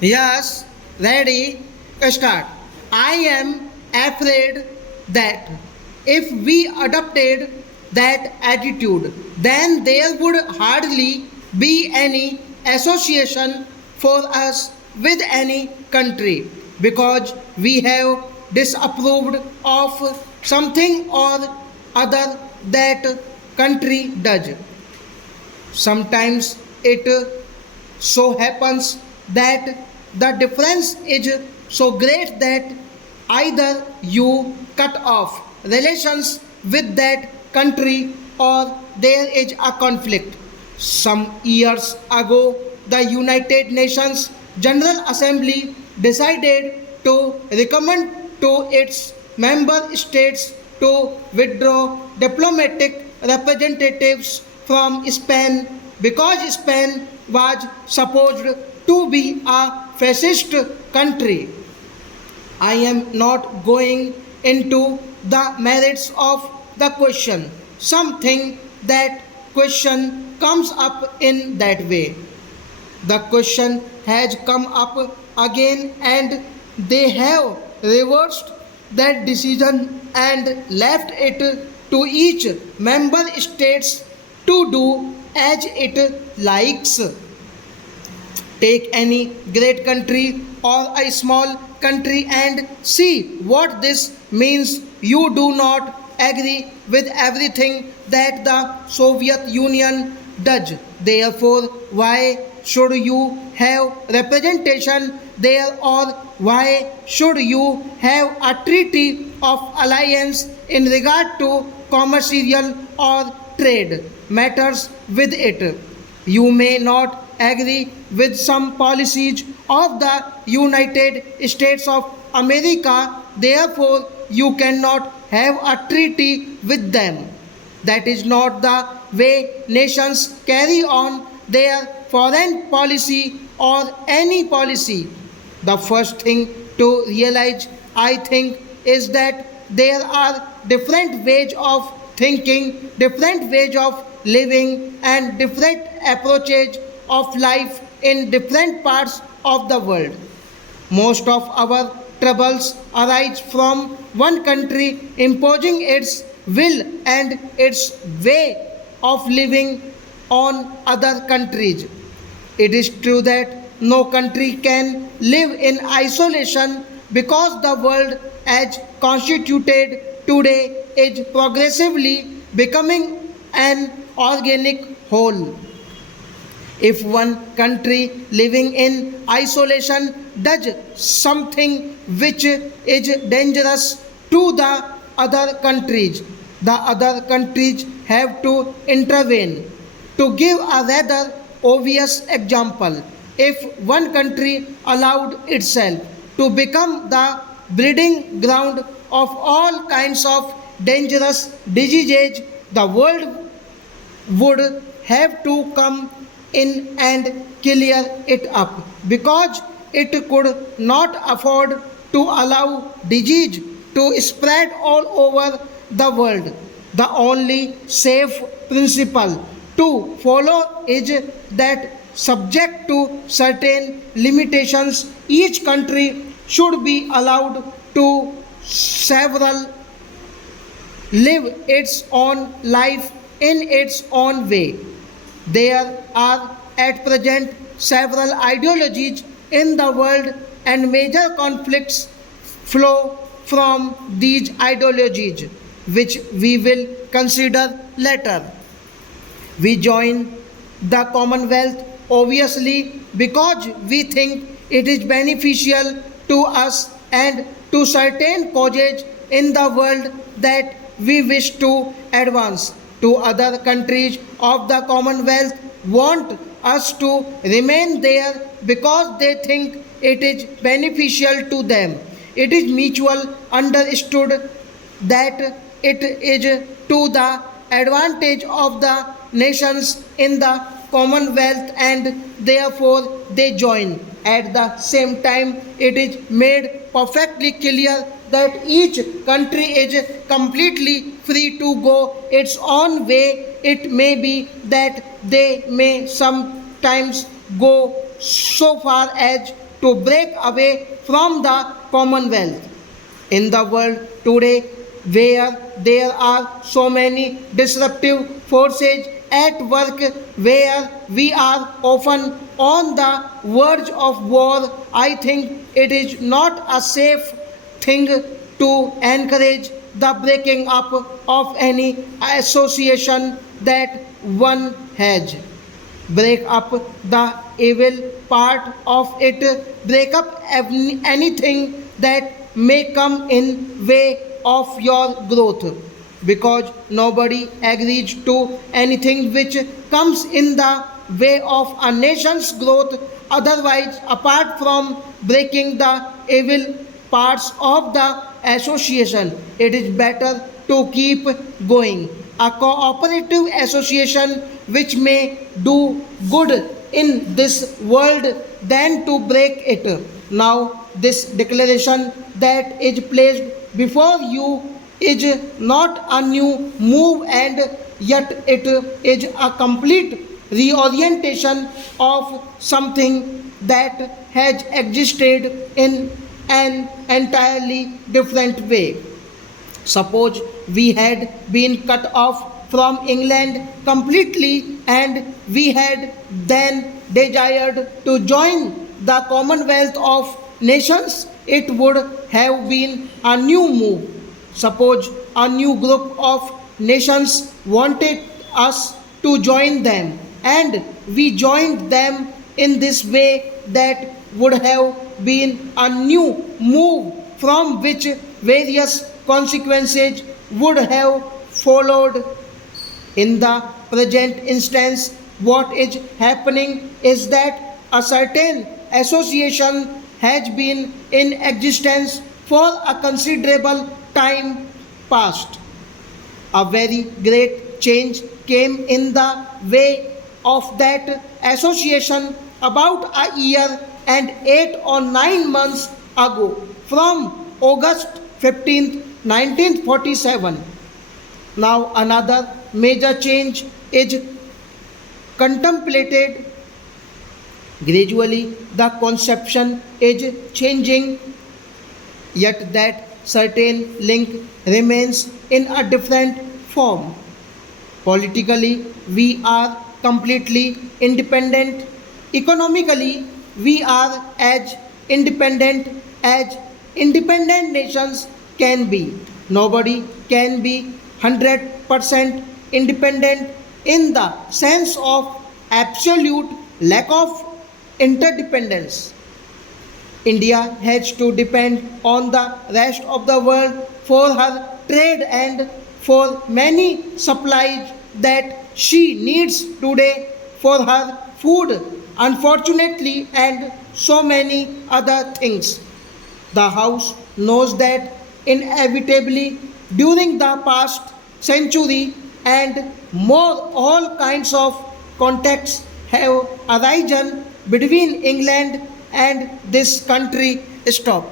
Yes, ready, start. I am afraid that if we adopted that attitude, then there would hardly be any association for us with any country because we have disapproved of something or other that country does. Sometimes it so happens that the difference is so great that either you cut off relations with that country or there is a conflict. Some years ago, the United Nations General Assembly decided to recommend to its member states to withdraw diplomatic representatives from Spain because Spain was supposed to be a fascist country. I am not going into the merits of the question. Something that question comes up in that way. The question has come up again and they have reversed that decision and left it to each member states to do as it likes. Take any great country or a small country and see what this means. You do not agree with everything that the Soviet Union does. Therefore, why should you have representation there or why should you have a treaty of alliance in regard to commercial or trade matters with it? You may not agree with some policies of the United States of America, therefore, you cannot have a treaty with them. That is not the way nations carry on their foreign policy or any policy. The first thing to realize, I think, is that there are different ways of thinking, different ways of living, and different approaches of life in different parts of the world. Most of our troubles arise from one country imposing its will and its way of living on other countries. It is true that no country can live in isolation because the world as constituted today is progressively becoming an organic whole. If one country living in isolation does something which is dangerous to the other countries, the other countries have to intervene. To give a rather obvious example, if one country allowed itself to become the breeding ground of all kinds of dangerous diseases, the world would have to come in and clear it up because it could not afford to allow disease to spread all over the world. The only safe principle to follow is that subject to certain limitations each country should be allowed to several live its own life in its own way. There are at present several ideologies in the world, and major conflicts flow from these ideologies, which we will consider later. We join the Commonwealth obviously because we think it is beneficial to us and to certain causes in the world that we wish to advance. To other countries of the Commonwealth want us to remain there because they think it is beneficial to them. It is mutual understood that it is to the advantage of the nations in the Commonwealth and therefore they join. At the same time, it is made perfectly clear that each country is completely free to go its own way. It may be that they may sometimes go so far as to break away from the Commonwealth. In the world today, where there are so many disruptive forces at work, where we are often on the verge of war, I think it is not a safe thing to encourage the breaking up of any association that one has. Break up the evil part of it, break up anything that may come in way of your growth, because nobody agrees to anything which comes in the way of a nation's growth. Otherwise, apart from breaking the evil parts of the association, it is better to keep going. A cooperative association which may do good in this world than to break it. Now, this declaration that is placed before you is not a new move, and yet it is a complete reorientation of something that has existed in an entirely different way. Suppose we had been cut off from England completely and we had then desired to join the Commonwealth of Nations, it would have been a new move. Suppose a new group of nations wanted us to join them and we joined them in this way, that would have been a new move from which various consequences would have followed. In the present instance, what is happening is that a certain association has been in existence for a considerable time past. A very great change came in the way of that association about a year and 8 or 9 months ago, from August 15th, 1947. Now, another major change is contemplated. Gradually, the conception is changing, yet that certain link remains in a different form. Politically, we are completely independent. Economically, we are as independent as independent nations can be. Nobody can be 100% independent in the sense of absolute lack of interdependence. India has to depend on the rest of the world for her trade and for many supplies that she needs today for her food, unfortunately, and so many other things. The House knows that inevitably during the past century and more, all kinds of contacts have arisen between England and this country. Stop.